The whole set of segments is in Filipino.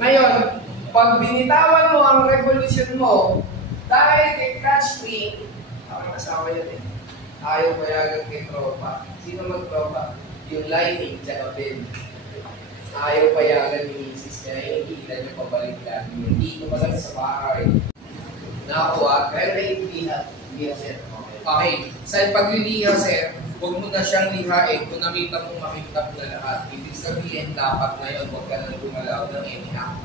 Ngayon, pag binitawan mo ang revolution mo, dahil kay catch string, ako nasawa yan eh. Ayaw payagan kay tropa. Sino mag-tropa? Yung lining, tsaka bend. Ayaw payagan ni misis niya, hindi niya pabalik lagi. Hindi ko pa lang sa bahay. Nakakuha, pero may liha sir. Okay. Sa pagliliha sir, huwag mo na siyang lihain kung namita mong makitap na lahat. Ibig sabihin, dapat ngayon huwag ka na gumalaw ng anyhow.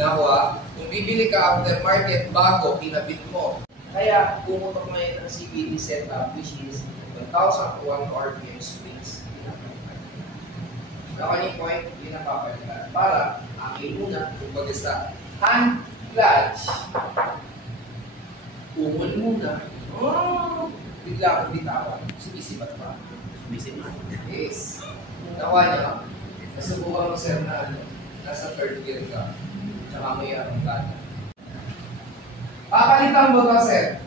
Nakuha, kung bibili ka aftermarket bago, pinabit mo. Kaya, pumutok ngayon ang CVT setup, which is 1,001 RPM springs. Nakuha niyo point, hindi napapalitan. Para, akin muna, kumbaga sa hand clutch. Umul muna. Oh, bigla akong bitawan. Sumisipat pa. Sumisipat. Yes. Nakuha niya. Nasubukan mo sir na nasa third gear ka. Tsaka may arang gana. Papalitan mo to, sir.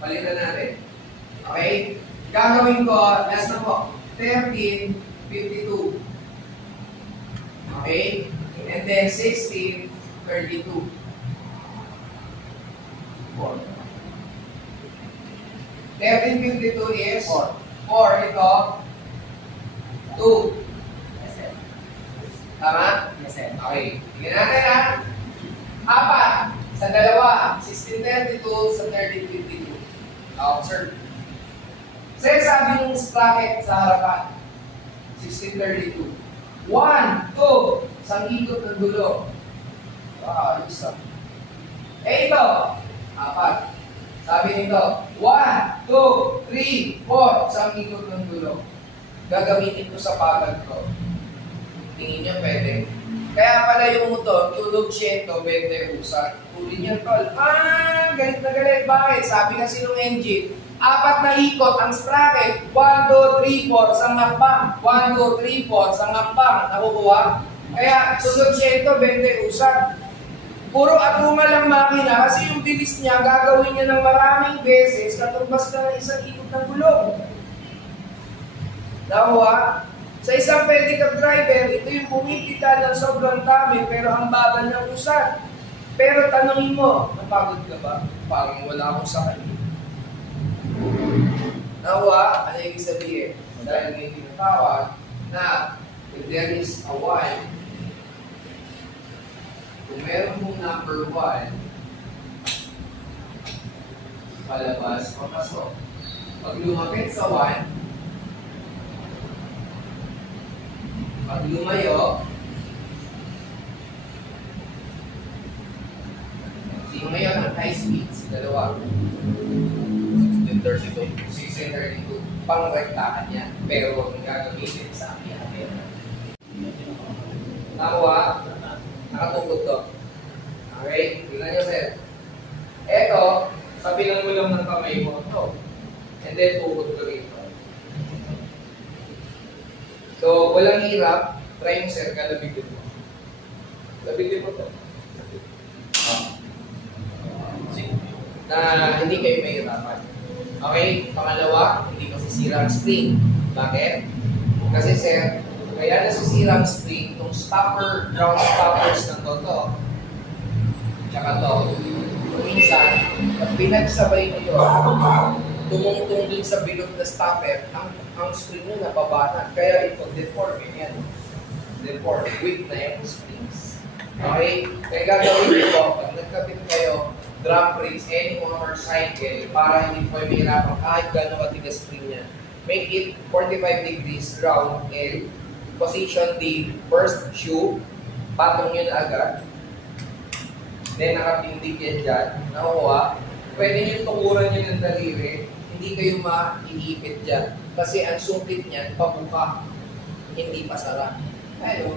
Palitan natin. Okay? Gagawin ko, last na po, 13:52. Okay? And then 16:32. 13:52 is 4 ito, 2. Yes, sir. Tama? Yes, sir. Okay. Tingnan natin ha. 4 sa dalawa. 16:32 sa 13:52. Observe. Sir, sabi yung sprocket sa harapan. 16:32. 1, 2. Isang ikot ng dulo. Isa. Ito. 4. Sabi nito, 1, 2, 3, 4. Isang ikot ng dulo. Gagamitin ko sa pagod ko. Tingin niyo pwede. Kaya pala yung motor, tulog 120 usat. Tuloy niyan tol. Galit na galit. Bakit? Sabi kasi nung engine, 4 na ikot ang sprocket. 1, 2, 3, 4 sa ngakbang. 1, 2, 3, 4 sa ngakbang. Nakukuha? Kaya tulog 120 usat. Puro atuma lang makina kasi yung bilis niya, gagawin niya ng maraming beses katumbas na ng isang ikot ng gulong. Nakuha? Sa isang pedicab driver, ito yung pumipita ng sobrang dami pero ang bagal ng usad. Pero tanongin mo, napagod ka ba? Parang wala akong sakay. Nakuha? Ano yung sabihin? Dahil may tinatawag na if there is a 1, kung meron mong number 1, palabas, papasok. Pag lumapit sa 1, pag lumayo, sino ngayon ang high speed? Si dalawa. 16:32. 16:32. Pang-rektahan yan. Pero huwag mong gagamitin sa amin. Nakuha? Nakatungkot to. Okay? Tingnan nyo, sir. Eto, sabihan mo lang ng kamay mo to. And then, tukot ko rito. So, walang hirap. Try mo, sir, kalabitin mo. Labitin mo to. Na hindi kayo mahirapan. Okay? Pangalawa, hindi masisira ang spring. Bakit? Kasi, sir, kaya nasisira ang spring, itong stopper, ground stoppers ng toto. Tsaka to. Minsan, pag pinagsabay nyo, tumungtong din sa bilog na stopper, ang spring nyo nababanat. Kaya ito, deform yan. Deform. Weak na yung springs. Okay? Kaya gagawin ito, pag nagkabit kayo, drum brakes, any motorcycle, para hindi po mahirapan kahit gano'ng katigas spring niya. Make it 45 degrees round L. Position the first shoe, patong yun agad. Then nakatindig yan dyan. Nakuha. Pwede nyo tukuran nyo ng daliri. Hindi kayo maiipit dyan. Kasi ang sungkit niyan, pabuka. Hindi pasara. Ayun.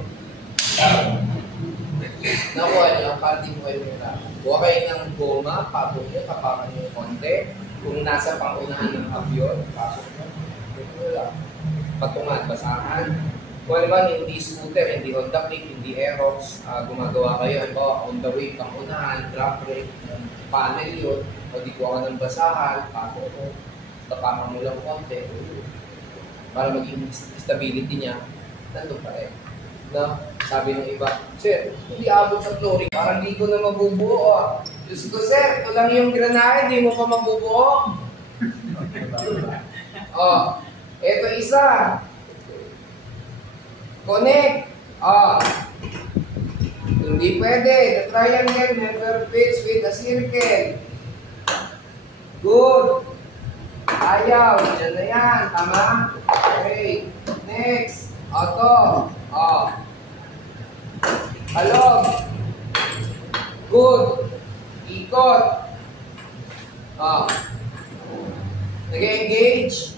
Nakuha nyo, parting oil nyo na. Buha kayo ng goma, patong nyo, tapakan nyo yung konti. Kung nasa pangunahan ng avyon, pasok nyo. Ito lang. Patungan, basahan. Kung ano ba, hindi scooter, hindi Honda Click, hindi Aerox, gumagawa kayo, ano, on the way, pangunahan, drop brake, panel yun, o di ko ako ng basahan, pato ko, tapakan mo lang konti, para maging stability niya, nandun pa rin. No? Sabi ng iba, sir, hindi abot sa flooring. Parang di ko na mabubuo ah. Diyos ko, sir, ito lang yung granite, di mo pa mabubuo. Oh, ito isa. Connect. Ah. Hindi pwede. The triangle never fits with a circle. Good. Ayaw. Diyan na yan. Tama? Okay. Next. Ito. Oh. Alog. Good. Ikot. Oh. Nag-engage.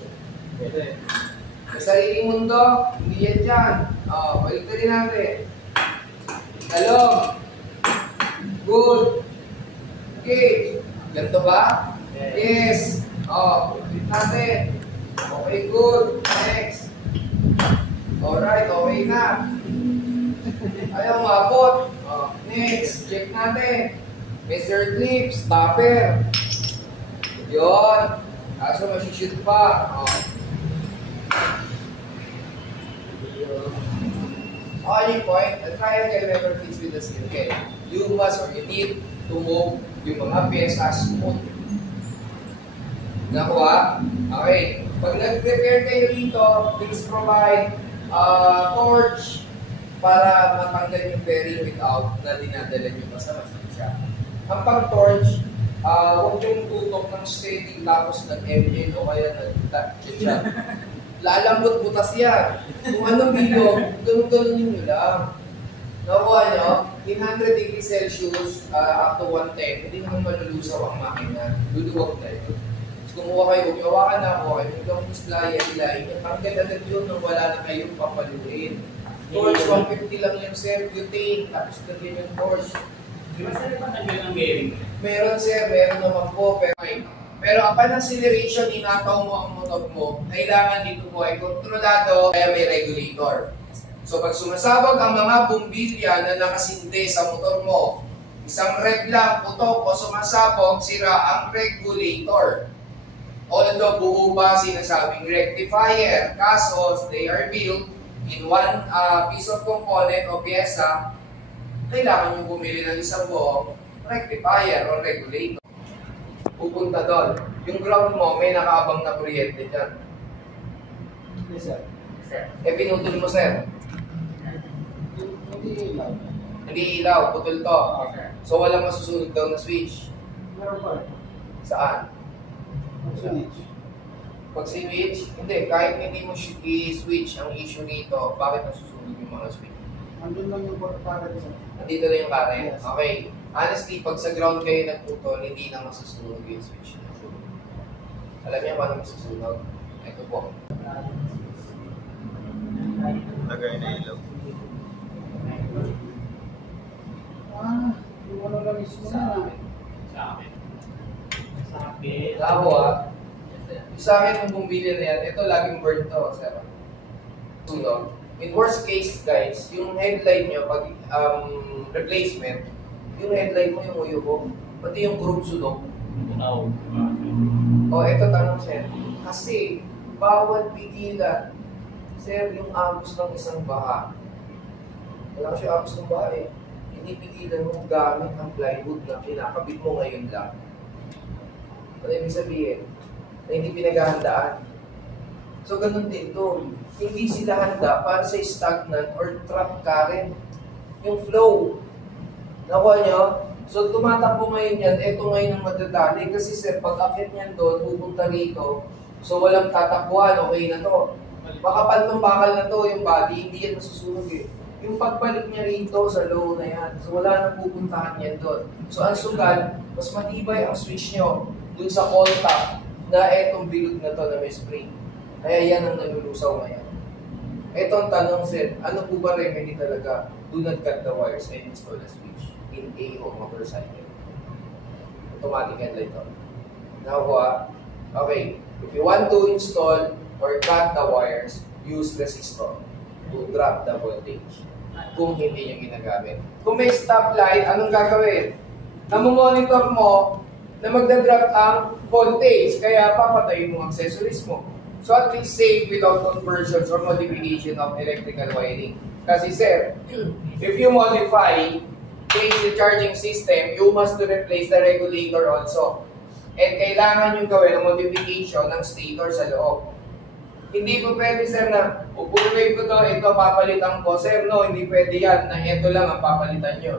Sa sariling mundo, hindi yan dyan. Oh, balik na rin natin. Alog. Good. Okay. Ganito ba? Yes. Oh, ulit natin. Okay, good. Next. Alright, okay na. Ayaw mabot. Oh, next. Check natin. Measure clip, stopper. Yun. Kaso masishoot pa. Oh. Okay, point. A triangle never fits with a circle. You must or you need to move yung mga pyesa smooth. Nakuha? Okay. Pag nag-prepare kayo dito, please provide torch para matanggal yung bearing without na dinadala nyo pa sa siya. Ang pag-torch, huwag yung tutok ng steady tapos nag-ML o kaya nag-touch siya. Lalambot butas yan. Kung anong bilog, ganun-ganun nyo lang. Nakuha nyo, in 100 degrees Celsius up to 110, hindi naman malulusaw ang makina. Luluwag na yun. Kumuha kayo, hawakan na ako, yung gamit display, ilayin yung tanggal agad yun nung wala na kayong papaluin. Torch, 150 lang yung sir, butane, tapos lagyan yung torch. Di ba sir, patanggal ang bearing? Meron sir, meron naman po, pero upon acceleration, inataw mo ang motor mo, kailangan dito mo ay kontrolado, kaya may regulator. So pag sumasabog ang mga bumbilya na nakasinde sa motor mo, isang red lang, putok o sumasabog, sira ang regulator. Although buo pa sinasabing rectifier, kaso they are built in one piece of component o pyesa, kailangan mo bumili ng isang buong rectifier o regulator. Pupunta doon. Yung ground mo, may nakaabang na kuryente dyan. Yes, sir. Sir. Pinutol mo, sir. Hindi ilaw. Hindi ilaw, putol to. Sir. So walang masusunod daw na switch. Meron pa. Saan? Switch. Pag switch, hindi. Kahit hindi mo i-switch ang issue rito, bakit nasusunod yung mga switch? Andun lang yung current, sir. Nandito na yung current. Yes. Okay. Honestly, pag sa ground kayo nagputol, hindi na masusunog yung switch. Alam niyo paano masusunog? Ito po. Lagay na ilaw. Yung ano lang mismo Sa na. akin. Sa akin. Sa akin. Tabo Yes, sir. Sa akin, yung bumbilya na yan, ito laging burn to, sir. Sunog. In worst case, guys, yung headlight nyo, pag replacement, yung headlight mo yung uyuko, pati yung group sunog. Tao. O, eto tanong, sir. Kasi, bawal pigilan. Sir, yung agos ng isang baha. Wala kasi agos ng baha eh. Hindi pigilan mo gamit ang plywood na kinakabit mo ngayon lang. Ano ibig sabihin? Na hindi pinaghahandaan. So, ganun din to. Hindi sila handa para sa stagnant or trap current. Yung flow. Nakuha nyo? So, tumatakbo ngayon yan. Ito ngayon ang madadali. Kasi sir, pag akit niyan doon, pupunta rito. So, walang tatakbuhan. Okay na to. Makapal ng bakal na to, yung body, hindi yan masusunog eh. Yung pagbalik niya rito sa low na yan. So, wala nang pupuntahan yan doon. So, ang sugal, mas matibay ang switch nyo dun sa contact na etong bilog na to na may spring. Kaya yan ang nalulusaw ngayon. Ito ang tanong, sir, ano po ba remedy talaga? Do not cut the wires and install a switch in a home motorcycle. Automatic headlight on. Nakuha? Okay. If you want to install or cut the wires, use resistor to drop the voltage. Kung hindi nyo ginagamit. Kung may stoplight, anong gagawin? Namomonitor mo na magdadrop ang voltage, kaya papatayin mo ang accessories mo. So at least safe without conversions or modification of electrical wiring. Kasi sir, if you modify change the charging system, you must replace the regulator also. And kailangan yung gawin ang modification ng stator sa loob. Hindi po pwede sir na upulway ko to, ito papalitan ko. Sir, no, hindi pwede yan na ito lang ang papalitan nyo.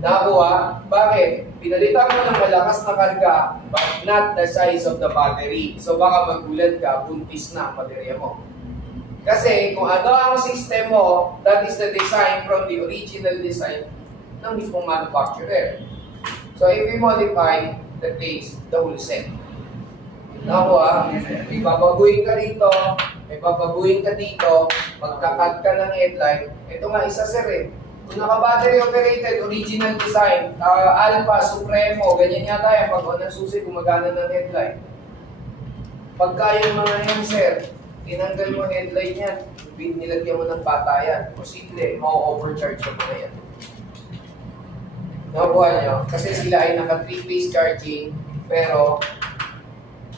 Nakuha? Bakit? Pinalitan mo ng malakas na karga, but not the size of the battery. So baka magulat ka, buntis na ang baterya mo. Kasi kung ano ang system mo, that is the design from the original design ng mismong manufacturer. So if we modify, replace the whole set. Nakuha? May babaguhin ka rito, may babaguhin ka dito, magkakat ka ng headlight. Ito nga isa sir eh. Kung naka-battery operated, original design, Alpha, Supremo, ganyan yata yan. Pag unang susi, gumagana ng headlight. Pagka yung mga yan, sir, tinanggal mo headlight niyan, nilagyan mo ng patayan, posible, ma-overcharge yung mga yan. Nakuha nyo? Kasi sila ay naka 3-phase charging, pero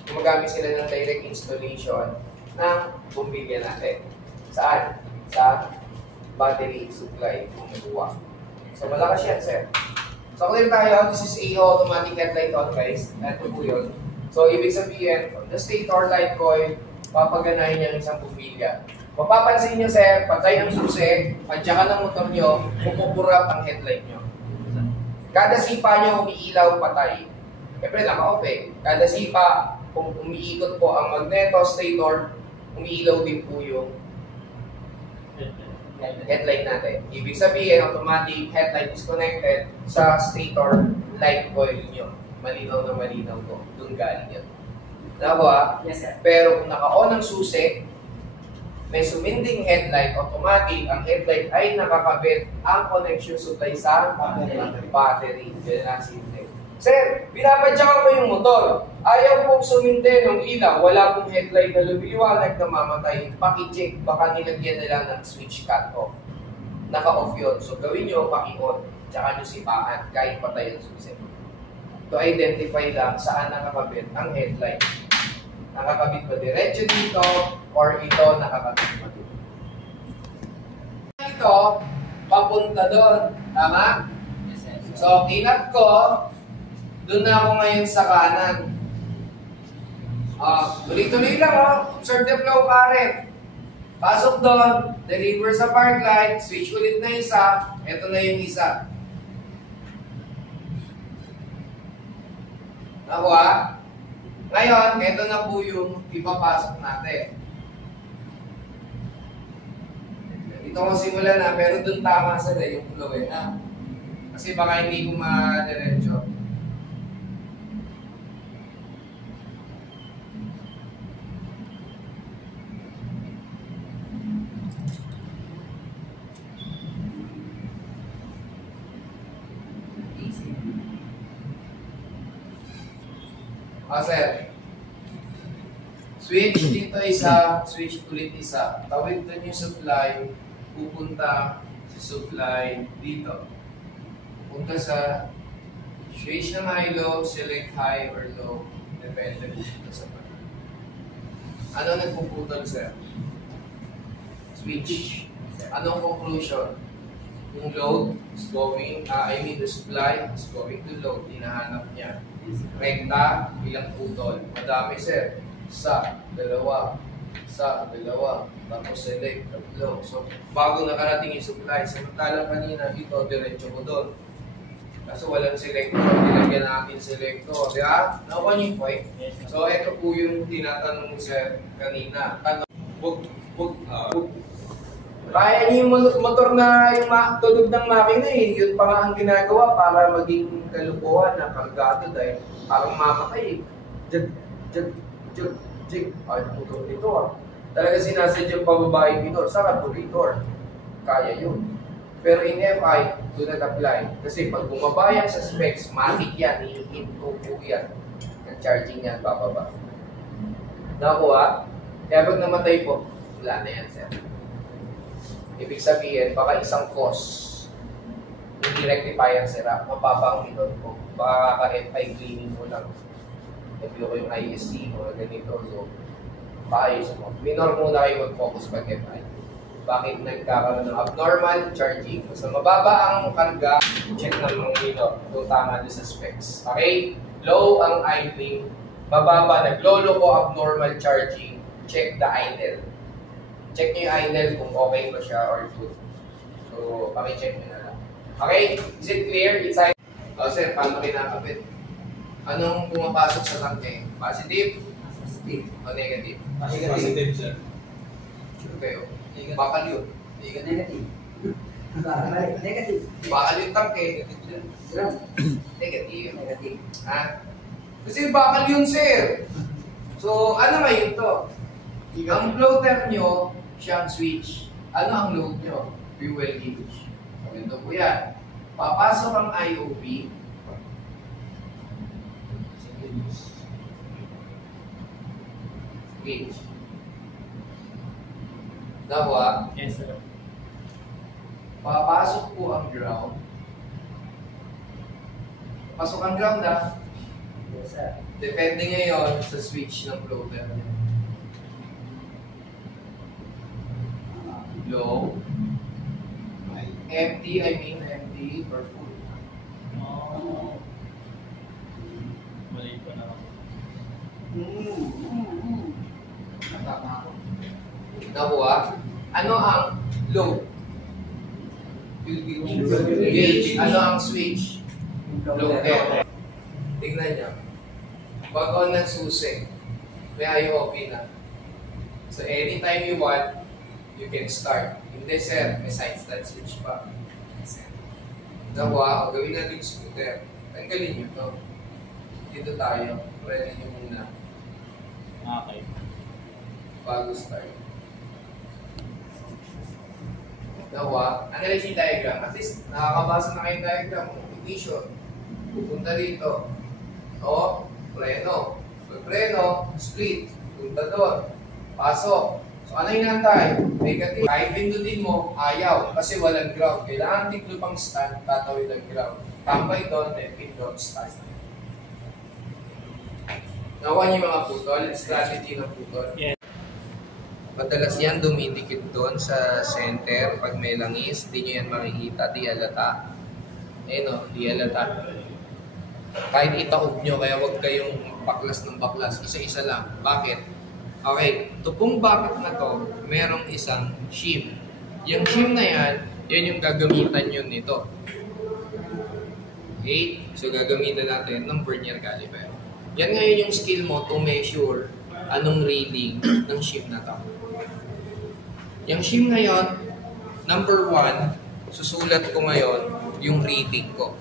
gumagamit sila ng direct installation ng bumbilya natin. Saan? Sa battery supply kumukuha. So malakas yan, sir. So kung tayo, this is a automatic headlight on, guys. Ito po yun. So ibig sabihin, the stator light coil, papaganahin niya ng isang bumbilya. Mapapansin nyo, sir, patay ang susi, pansya ng motor nyo, pupupurap ang headlight nyo. Kada sipa nyo umiilaw, patay. Siyempre, naka-off eh. Kada sipa, kung umiikot po ang magneto, stator, umiilaw din po yung headlight natin. Ibig sabihin, automatic headlight is connected sa stator light coil nyo. Malinaw na malinaw po. Doon galing yan. Nakuha? Yes, sir. Pero kung naka-on ang susi, may suminding headlight, automatic, ang headlight ay nakakabit ang connection supply sa battery. Yan ang simple. Sir, binapadya ko yung motor. Ayaw pong sumindi ng ilaw. Wala pong headlight na lumiliwanag na mamatay. Paki-check. Baka nilagyan nila ng switch cut-off. Naka-off yun. So gawin nyo, paki-on. Tsaka nyo sipaan kahit patay ang susi. To identify lang saan nakakabit ang headlight. Nakakabit ba diretso dito or ito nakakabit ba dito? Ito, papunta doon. Tama? So, kinap ko, doon na ako ngayon sa kanan. Tuloy-tuloy lang, observe the flow current. Pasok doon, deliver sa park light, switch ulit na isa, ito na yung isa. Nakuha? Ngayon, ito na po yung ipapasok natin. Ito ko simula na, pero doon tama sa yung flow eh. Kasi baka hindi ko ma-diretso. Sir. Switch dito isa, switch ulit isa. Tawid doon yung supply, pupunta sa supply dito. Punta sa switch ng high-low, select high or low, depende dito sa pan. Ano nagpuputol, sir? Switch. Anong conclusion? Yung load is going, the supply is going to load. Hinahanap niya. Rekta, ilang putol. Madami, sir. Sa, dalawa. Tapos select, tatlo. So, bago nakarating yung supply, samantalang kanina, ito, diretso ko doon. Kaso walang selector, nilagyan natin selector. Di ba? Nakuha niyo yung point? So, ito po yung tinatanong mo, sir, kanina. Kaya niyo yung motor na yung tunog ng makina eh. Yun pa nga ang ginagawa para maging kalukuhan na kargado dahil parang mamatay eh. Jig. Ay, motor dito ah. Talaga sinasadyang pababae dito sa carburetor. Kaya yun. Pero in FI, do not apply. Kasi pag bumaba yan sa specs, matik yan, i-hit-to yan. Ang charging yan, bababa. Nakuha? Kaya pag namatay po, wala na yan, sir. Ibig sabihin, baka isang cause, hindi rectify ang sira, mababa ang minor ko. Baka kaka-FI cleaning mo lang. Naglo ko yung ISC, mga ganito. So, paayos mo. Minor muna kayo mag-focus pag MI. Bakit nagkakaroon ng abnormal charging? Mas mababa ang karga, check ng mga minor kung tama doon sa specs. Okay? Low ang idling, mababa, naglolo ko abnormal charging, check the idle. Check nyo yung idle kung okay ba siya or good. So, pakicheck nyo na lang. Okay? Is it clear? Inside? Oh, sir, paano kinakapit? Anong pumapasok sa tangke? Positive? O negative? Positive, sir. Sure kayo. Bakal yun. Negative. Negative. Bakal yung tangke. Negative. Negative. Ha? Kasi bakal yun, sir. So, ano ngayon to? Ang floater nyo, siyang switch. Ano ang load nyo? Fuel gauge. Ganito po yan. Papasok ang IOP. Gauge. Dawa, Yes, sir. papasok po ang ground. Pasok ang ground ha. Yes, sir. Depende ngayon sa switch ng floater niya. Low. Empty, empty or full. Oh. Mali pa na ako. Tama ako. Nakuha. Ano ang low? Gauge. Ano ang switch? Floater. Tignan niyo. Bago nagsusi, may IOP na. So anytime you want, you can start. Hindi sir, may side stand switch pa. Nakuha, o gawin natin yung scooter. Tanggalin nyo to. Dito tayo. Ready nyo muna. Okay. Bago start. Nakuha, analyze yung diagram. At least nakakabasa na kayo yung diagram. Ignition. Pupunta dito. O, preno. Pag preno, split. Punta doon. Pasok. So ano yung nantay? Negative. Kahit pindutin mo, ayaw. Kasi walang ground. Kailangan tiglo pang stand, tatawid ang ground. Tambay doon, then pindot, stand. Nakuha niyo mga putol, strategy ng putol. Yes. Madalas yan dumidikit doon sa center. Pag may langis, di nyo yan makikita, di halata. Di halata. Kahit itaob nyo, kaya huwag kayong baklas ng baklas. Isa-isa lang. Bakit? Okay, tupong bucket na to, merong isang shim. Yung shim na yan, yan yung gagamitan nyo nito. Okay? So gagamitan natin ng vernier caliper. Yan ngayon yung skill mo to measure anong reading ng shim na to. Yung shim ngayon, number 1, susulat ko ngayon yung reading ko.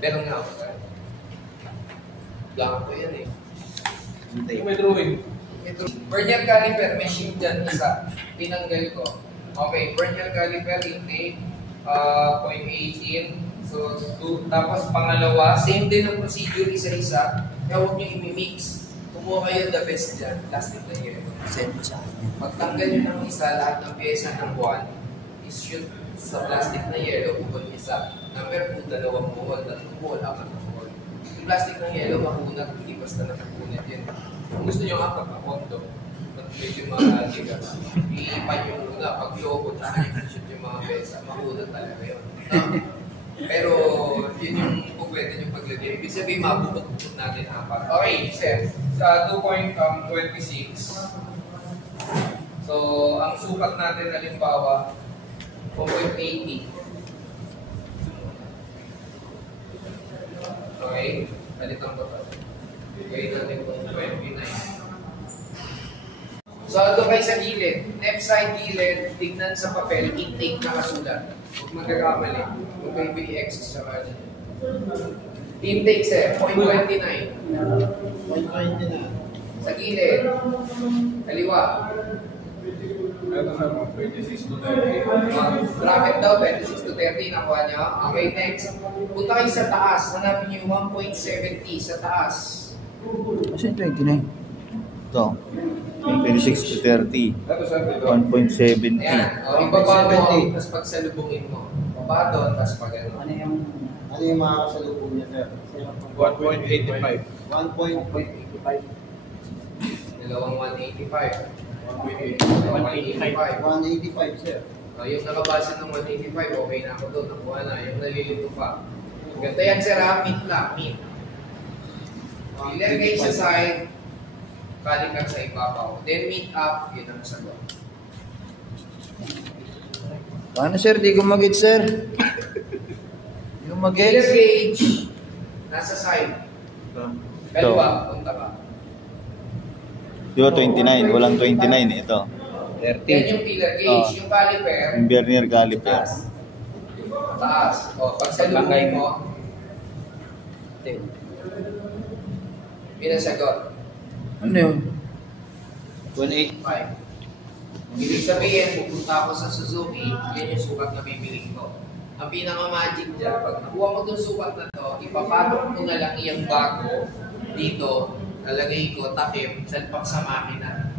Pero nga, blank ko yan eh. May drawing. Ito, vernier caliper, may shim dyan, isa. Tinanggal ko. Okay, vernier caliper intake, 0.18. So, tapos pangalawa, same din ang procedure, isa-isa. Kaya huwag nyo imimix. Kumuha kayo the best dyan, plastic na yun. Send mo sa akin. Pagtanggal nyo ng isa, lahat ng pyesa ng buwan, is-shoot sa plastic na yellow, bukod isa. Number 2, 2 buhol, 3 buhol, 4 buhol. Yung plastic ng yellow, makunat, hindi basta nakakunat yun. Kung gusto nyo apat na kondo, at medyo matigas, iipan nyo muna. Pag lobo, tsaka i-shoot yung mga pyesa, makunat talaga yun. Pero yun yung pwede nyo paglagay. Ibig sabihin, mabubot-bot natin apat. Okay, sir. Sa 2.26, so ang sukat natin halimbawa, 4.80. Okay, palitan ko ito. Gawin natin kung 29. So, ito kayo sa gilid. Left side gilid, tignan sa papel, intake na kasulat. Huwag magkakamali. Huwag kayo BX sa kanan. Intake, sir, 0.29. 120 na. Sa gilid. Kaliwa. Ito sa mga 26 to 30. Bracket daw, 26 to 30. Nakuha niyo. Okay, next. Punta kayo sa taas. Hanapin niyo yung 1.70 sa taas. Kasi 29. Ito. 26 to 30. Ito sa dito. 1.70. Ayan. O, ibaba mo, tapos pagsalubungin mo. Baba doon, tapos pag ano. Ano yung... Ano yung mga kasalubong niya, sir? 1.85. 1.85. 1.85. Dalawang 185. 185. 185, sir. Yung nakabasa ng 185, okay na ako doon. Nakuha na. Yung nalilito pa. Ganito yan, sir, ha? Meet lang. Meet. Filler gauge sa side. Caliper sa ibabaw. Then meet up. Yun ang sagot. Paano sir? Di ko mag-get sir. Di ko Filler mag-get. gauge. Nasa side. Kaliwa. Punta ka. Di ba 29? Walang 29 ito. Yan yung filler gauge. Yung caliper. Yung vernier caliper. Taas. Taas. O, pag sa lungay mo, yun ang sagot. Ano yun? 185. Ibig sabihin, pupunta ako sa Suzuki, yan yung sukat na bibili ko. Ang pinaka-magic dyan, pag nakuha mo itong sukat na to, ipapatok ko na lang yung bago dito, nalagay ko, takip, salpak sa makina.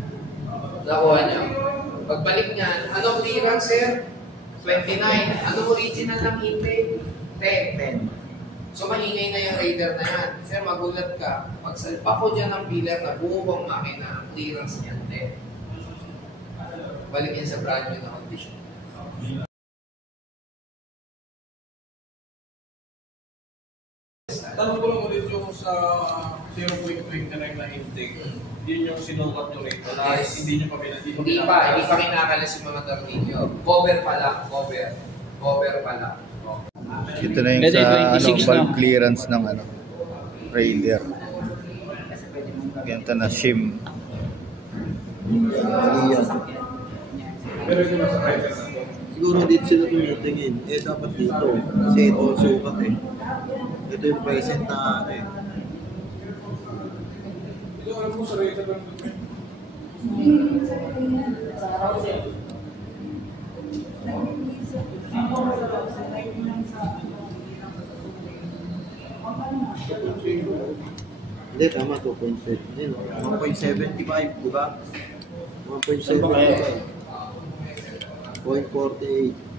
Nakuha niya. Pagbalik niyan, anong clearance, sir? 29. Anong original ng intake? 10. So, maingay na yung Raider na yan. Sir, magulat ka. Pag salpak ko dyan ng pillar na buong makina, ang clearance niyan, 10. Balik yan sa brand new na condition. Tanong ko lang ulit yung sa 0.29 na intake. Yun yung sinukat nyo rito. Na Yes. hindi nyo pa pinag- Hindi pa kinakalas yung mga tornilyo. Cover pa lang, cover pa lang. Ito na yung Pwede sa 26 valve na. clearance ng Raider. Ganito na shim. Pero yung nasa driver na to. Siguro dito sila tumitingin. Dapat dito. Kasi ito ang sukat eh. Ito yung present na ano eh. Ito alam mo sa rate ng Hindi, tama, 2.7. 1.75, di ba? 1.75. 0.48.